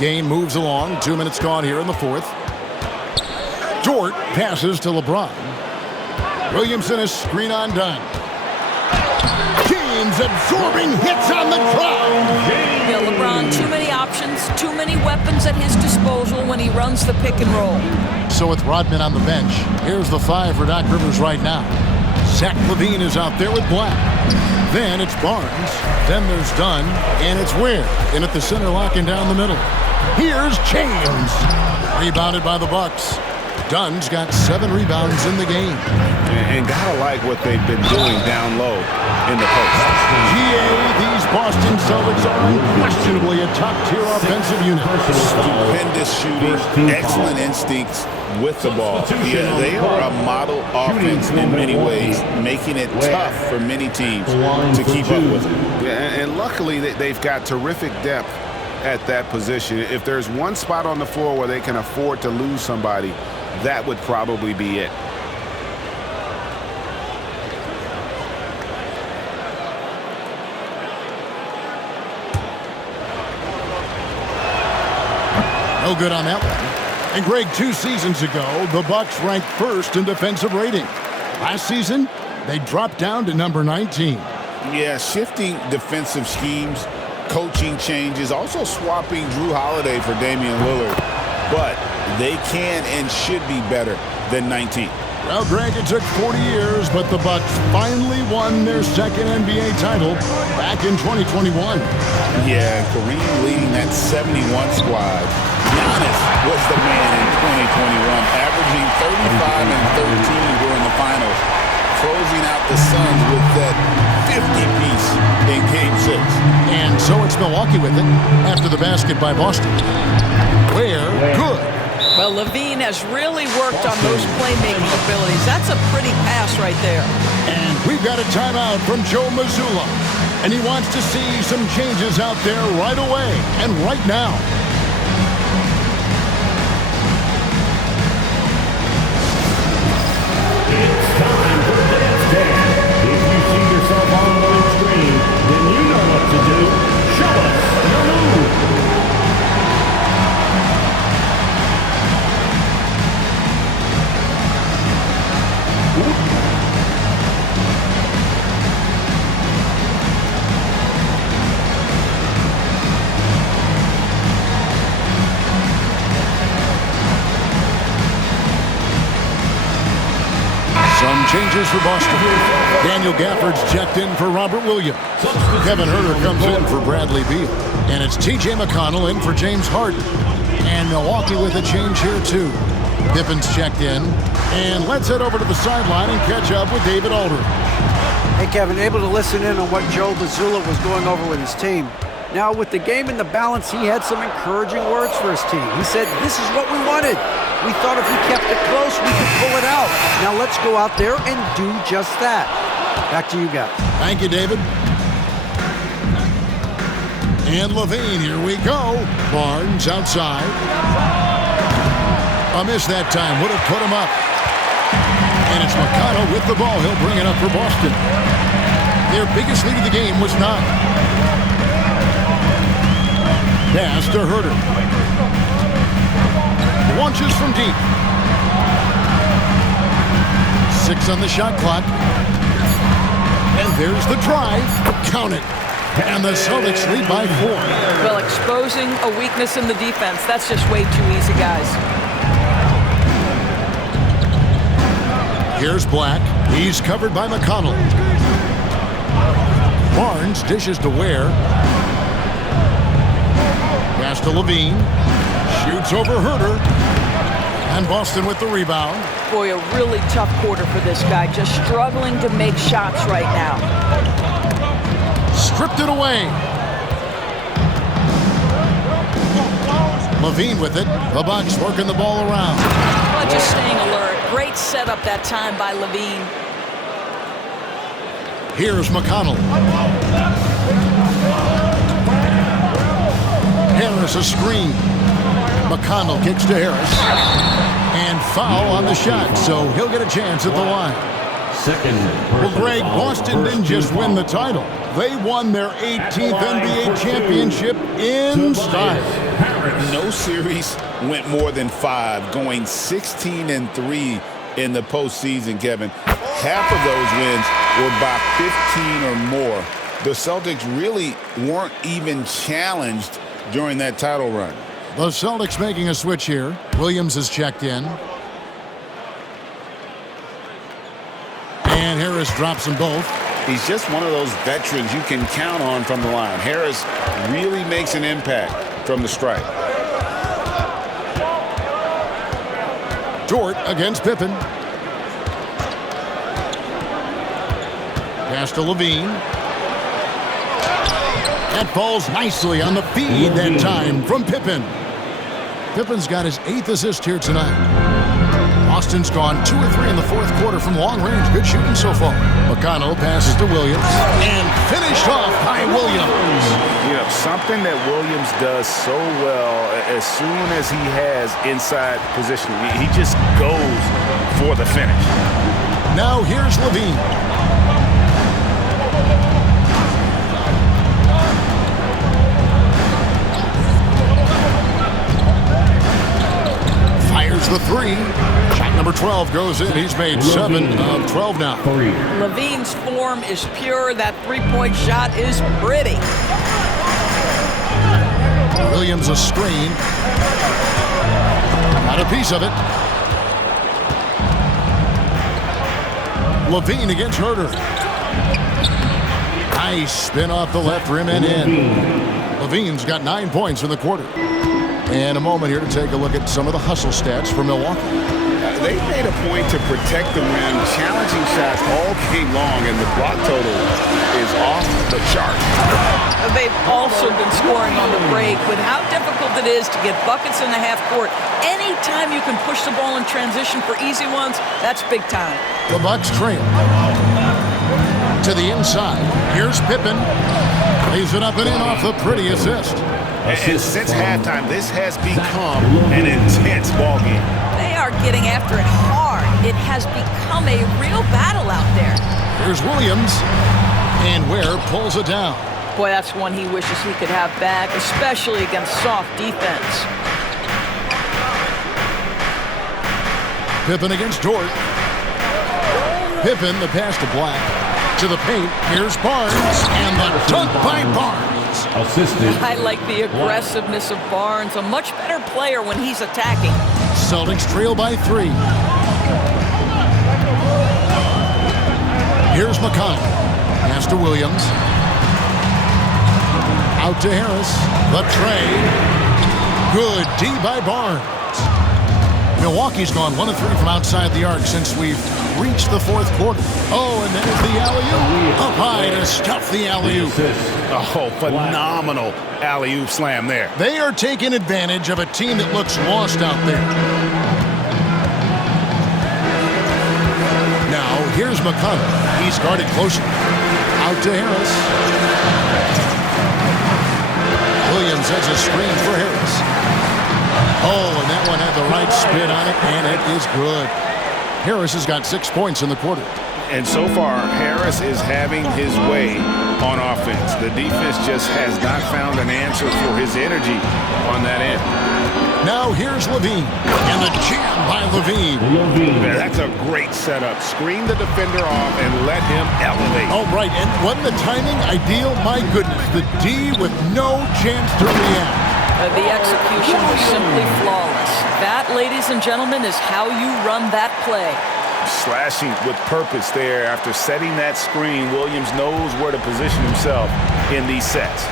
Game moves along. 2 minutes gone here in the fourth. Dort passes to LeBron. Williamson is screen on Dunn. James absorbing hits on the crowd. Yeah, LeBron, too many options, too many weapons at his disposal when he runs the pick and roll. So with Rodman on the bench, here's the 5 for Doc Rivers right now. Zach LaVine is out there with Black. Then it's Barnes. Then there's Dunn. And it's Ware in at the center, locking down the middle. Here's James. Rebounded by the Bucks. Dunn's got 7 rebounds in the game. And gotta like what they've been doing down low in the post. These Boston Celtics are unquestionably a top-tier offensive unit. Stupendous shooting, excellent instincts with the ball. Yeah, they are a model offense in many ways, making it tough for many teams to keep up with them. Yeah, and luckily they've got terrific depth at that position. If there's one spot on the floor where they can afford to lose somebody, that would probably be it. No good on that one. And Greg, 2 seasons ago, the Bucks ranked first in defensive rating. Last season, they dropped down to number 19. Yeah, shifting defensive schemes, coaching changes, also swapping Drew Holiday for Damian Lillard. But they can and should be better than 19. Well, Greg, it took 40 years, but the Bucks finally won their second NBA title back in 2021. Yeah, Kareem leading that 71 squad. Giannis was the man in 2021, averaging 35 and 13 during the finals, closing out the Suns with that 50-piece in Game 6. And so it's Milwaukee with it after the basket by Boston. Where good. Well, LaVine has really worked on those playmaking abilities. That's a pretty pass right there. And we've got a timeout from Joe Mazzulla. And he wants to see some changes out there right away and right now. It's time for Dance Dance. If you see yourself on the screen, then you know what to do. Show us your move. Some changes for Boston. Daniel Gafford's checked in for Robert Williams. Kevin Huerter comes in for Bradley Beal. And it's T.J. McConnell in for James Harden. And Milwaukee with a change here, too. Pippen's checked in. And let's head over to the sideline and catch up with David Aldridge. Hey, Kevin, able to listen in on what Joe Mazzulla was going over with his team. Now, with the game in the balance, he had some encouraging words for his team. He said, this is what we wanted. We thought if we kept it close, we could pull it out. Now let's go out there and do just that. Back to you guys. Thank you, David. And LaVine, here we go. Barnes outside. A miss that time. Would have put him up. And it's McConnell with the ball. He'll bring it up for Boston. Their biggest lead of the game was 9. Pass to Huerter. Launches from deep. 6 on the shot clock. And there's the drive. Count it. And the Celtics lead by 4. Well, exposing a weakness in the defense, that's just way too easy, guys. Here's Black. He's covered by McConnell. Barnes dishes to Ware. Pass to LaVine. Shoots over Huerter. And Boston with the rebound. Boy, a really tough quarter for this guy. Just struggling to make shots right now. Stripped it away. LaVine with it. The Bucks working the ball around. Well, just staying alert. Great setup that time by LaVine. Here's McConnell. Harris a screen. McConnell kicks to Harris. And foul on the shot, so he'll get a chance at the line. Second Well, personal Greg, foul, Boston first didn't just team win the foul. title. They won their 18th NBA championship in style. Harris. No series went more than 5, going 16-3 in the postseason, Kevin. Half of those wins were by 15 or more. The Celtics really weren't even challenged during that title run. The Celtics making a switch here. Williams is checked in. And Harris drops them both. He's just one of those veterans you can count on from the line. Harris really makes an impact from the stripe. Dort against Pippen. Pass to Levine. That falls nicely on the feed that time from Pippen. Pippen's got his 8th assist here tonight. Austin's gone 2 or 3 in the fourth quarter from long range. Good shooting so far. McConnell passes to Williams and finished off by Williams. You know, something that Williams does so well as soon as he has inside position, he just goes for the finish. Now here's Levine. Fires the 3. Shot number 12 goes in. He's made 7 of 12 now. Levine's form is pure. That three-point shot is pretty. Williams a screen. Got a piece of it. Levine against Herter. Nice spin off the left rim and in. Levine's got 9 points in the quarter. And a moment here to take a look at some of the hustle stats for Milwaukee. They made a point to protect the rim, challenging shots all game long, and the block total is off the chart. They've also been scoring on the break. With how difficult it is to get buckets in the half court, anytime you can push the ball in transition for easy ones, that's big time. The Bucks trail. To the inside. Here's Pippen. Lays it up and in off the pretty assist. And since halftime, this has become an intense ball game. They are getting after it hard. It has become a real battle out there. Here's Williams. And Ware pulls it down. Boy, that's one he wishes he could have back, especially against soft defense. Pippen against Dort. Pippen, the pass to Black. To the paint. Here's Barnes. And the dunk by Barnes. Assisted. I like the aggressiveness of Barnes. A much better player when he's attacking. Celtics trail by 3. Here's McConnell. Pass to Williams. Out to Harris. The trade. Good D by Barnes. Milwaukee's gone 1 of 3 from outside the arc since we've reached the fourth quarter. Oh, and there's the alley-oop. Up high to stuff the alley-oop. Oh, phenomenal alley-oop slam there. They are taking advantage of a team that looks lost out there. Now, here's McConnell. He's guarded closely. Out to Harris. Williams has a screen for Harris. Oh, and that one had the right spin on it, and it is good. Harris has got 6 points in the quarter. And so far, Harris is having his way on offense. The defense just has not found an answer for his energy on that end. Now here's Levine, and the jam by Levine. Yeah, that's a great setup. Screen the defender off and let him elevate. Oh, right, and wasn't the timing ideal? My goodness, the D with no chance to react. The execution was simply flawless. That, ladies and gentlemen, is how you run that play. Slashing with purpose there. After setting that screen, Williams knows where to position himself in these sets.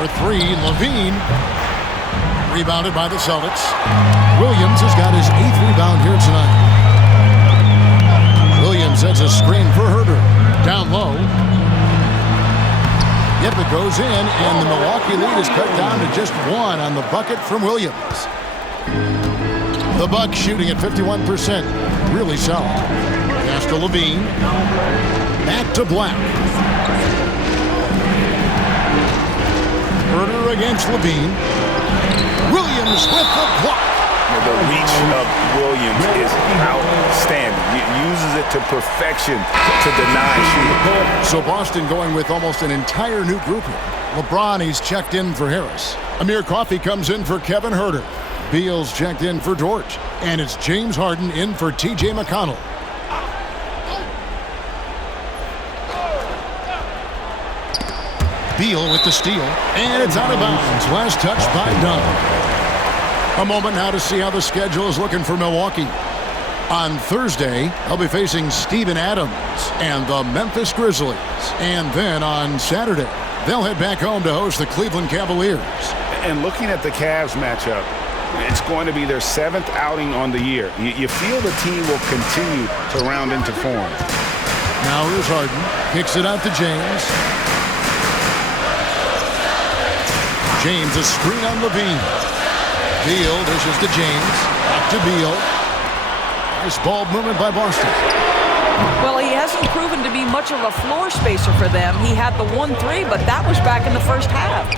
For 3, Levine. Rebounded by the Celtics. Williams has got his 8th rebound here tonight. Williams has a screen for Herter. Down low. Yep, it goes in, and the Milwaukee lead is cut down to just 1 on the bucket from Williams. The Bucks shooting at 51%. Really solid. Pass to Levine. Back to Black. Herter against Levine. Williams with the block. The reach of Williams is outstanding. He uses it to perfection to deny shooting. So Boston going with almost an entire new group here. LeBron, he's checked in for Harris. Amir Coffey comes in for Kevin Huerter. Beal's checked in for Dort. And it's James Harden in for T.J. McConnell. Beal with the steal. And it's out of bounds. Last touch by Dunn. A moment now to see how the schedule is looking for Milwaukee. On Thursday, they'll be facing Steven Adams and the Memphis Grizzlies. And then on Saturday, they'll head back home to host the Cleveland Cavaliers. And looking at the Cavs matchup, it's going to be their 7th outing on the year. You feel the team will continue to round into form. Now here's Harden. Kicks it out to James. James, a screen on Levine. Beal dishes to James. Back to Beal. Nice ball movement by Boston. Well, he hasn't proven to be much of a floor spacer for them. He had the 1-3, but that was back in the first half.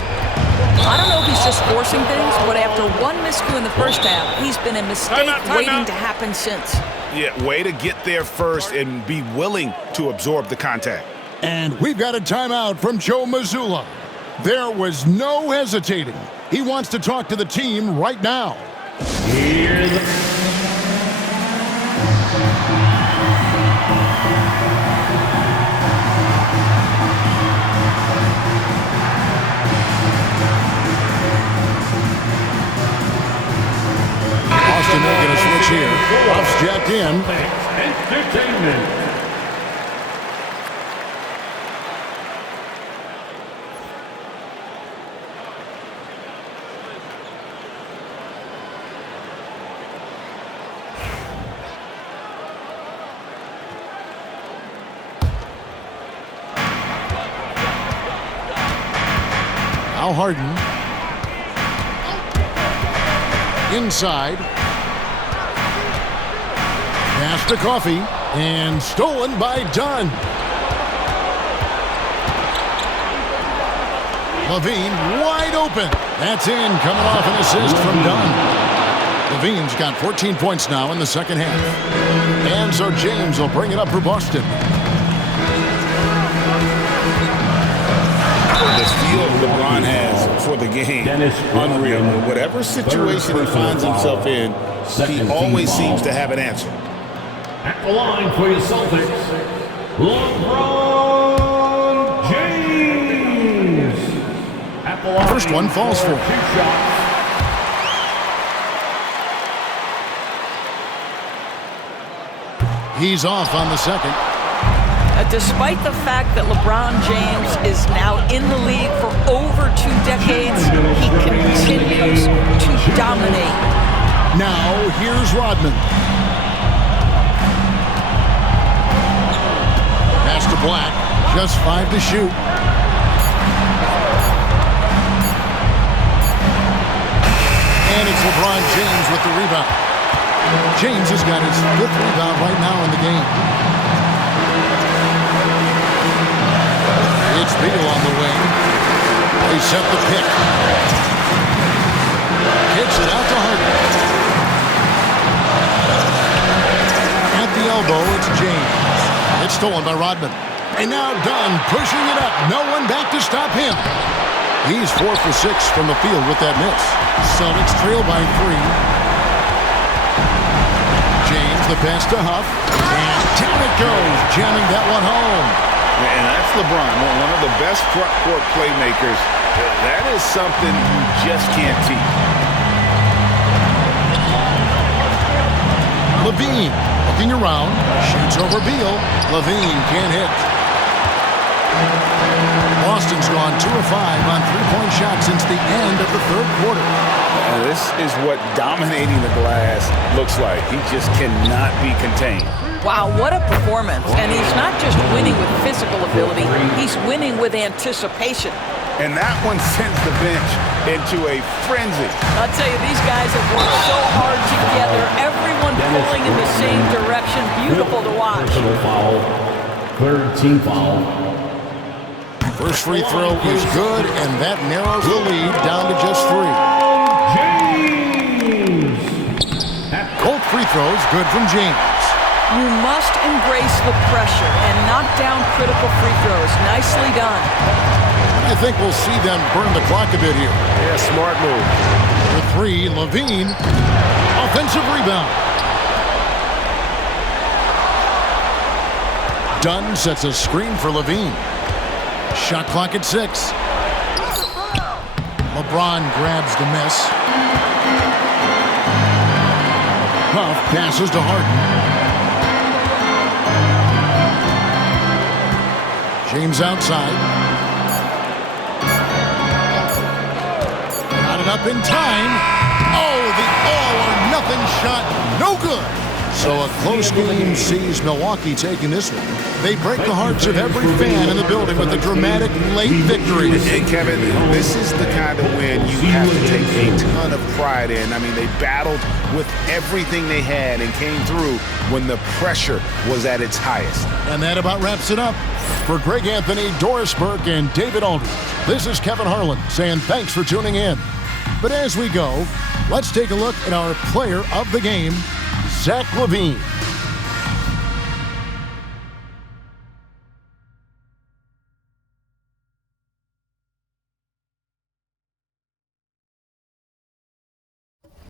I don't know if he's just forcing things, but after one miscue in the first half, he's been a mistake waiting to happen since. Yeah, way to get there first and be willing to absorb the contact. And we've got a timeout from Joe Mazzulla. There was no hesitating. He wants to talk to the team right now. Boston making a switch here. Buffs jacked in. Entertainment. Now Harden. Inside. Pass to Coffey. And stolen by Dunn. Levine wide open. That's in. Coming off an assist from Dunn. Levine's got 14 points now in the second half. And so James will bring it up for Boston. The feel LeBron has for the game, unreal. Whatever situation he finds himself in, he always seems to have an answer. At the line for your Celtics, LeBron James. At the line. First one falls for 2 shots. He's off on the second. Despite the fact that LeBron James is now in the league for over 2 decades, he continues to dominate. Now, here's Rodman. Pass to Black. Just 5 to shoot. And it's LeBron James with the rebound. James has got his 5th rebound right now in the game. It's Beal on the wing. They set the pick. Kicks it out to Harden. At the elbow, it's James. It's stolen by Rodman. And now Dunn pushing it up. No one back to stop him. He's 4 for 6 from the field with that miss. Celtics trail by 3. James, the pass to Huff. And down it goes, jamming that one home. And that's LeBron, one of the best front court playmakers. That is something you just can't teach. Levine looking around, shoots over Beal. Levine can't hit. Boston's gone 2 of 5 on 3-point shots since the end of the 3rd quarter. This is what dominating the glass looks like. He just cannot be contained. Wow, what a performance. And he's not just winning with physical ability, he's winning with anticipation. And that one sends the bench into a frenzy. I'll tell you, these guys have worked so hard together, everyone pulling in the same direction. Beautiful to watch. Personal foul. 3rd team foul. First free throw is good, and that narrows the lead down to just 3. James. free throws, good from James. You must embrace the pressure and knock down critical free throws. Nicely done. I think we'll see them burn the clock a bit here. Yeah, smart move. For three, Levine. Offensive rebound. Dunn sets a screen for Levine. Shot clock at 6. LeBron grabs the miss. Huff passes to Harden. James outside. Got it up in time. Oh, the all-or-nothing shot. No good. So a close game sees Milwaukee taking this one. They break the hearts of every fan in the building with a dramatic late victory. And Kevin, this is the kind of win you have to take a ton of pride in. I mean, they battled with everything they had and came through when the pressure was at its highest. And that about wraps it up. For Greg Anthony, Doris Burke, and David Aldridge, this is Kevin Harlan saying thanks for tuning in. But as we go, let's take a look at our player of the game, Zach LaVine.